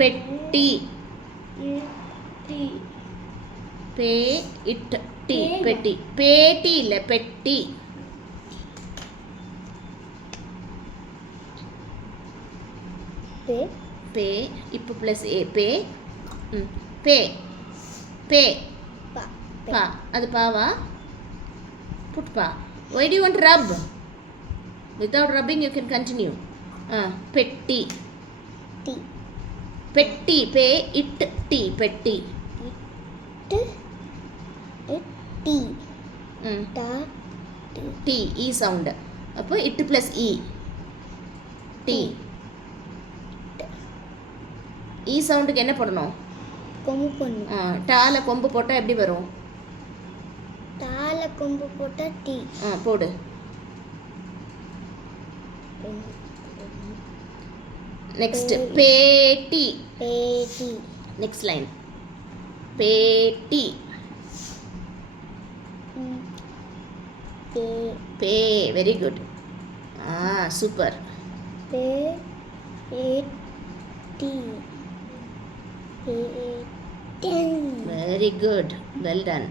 பெட்டி. பே it D பெட்டி. பேட்டி இல்லை பெட்டி. பே இப்போ ப்ளஸ் ஏ பே. பே பே பா அது பாவா. புட் பா. Why do you want to rub? Without rubbing you can continue. பெட்டி. பெட்டி பே இட் டி பெட்டி. டி இ சவுண்ட். அப்போ இட் ப்ளஸ் இ டி. இ சவுண்டுக்கு என்ன போடணும்? கொம்பு போடணும். டால கொம்பு போட்டால் எப்படி வரும்? டால கொம்பு போட்டால் டி. போடு. நெக்ஸ்ட் பேட்டி. பேட்டி. நெக்ஸ்ட் லைன் பேட்டி. பே வெரி குட். சூப்பர். பே D. Very good. Well done.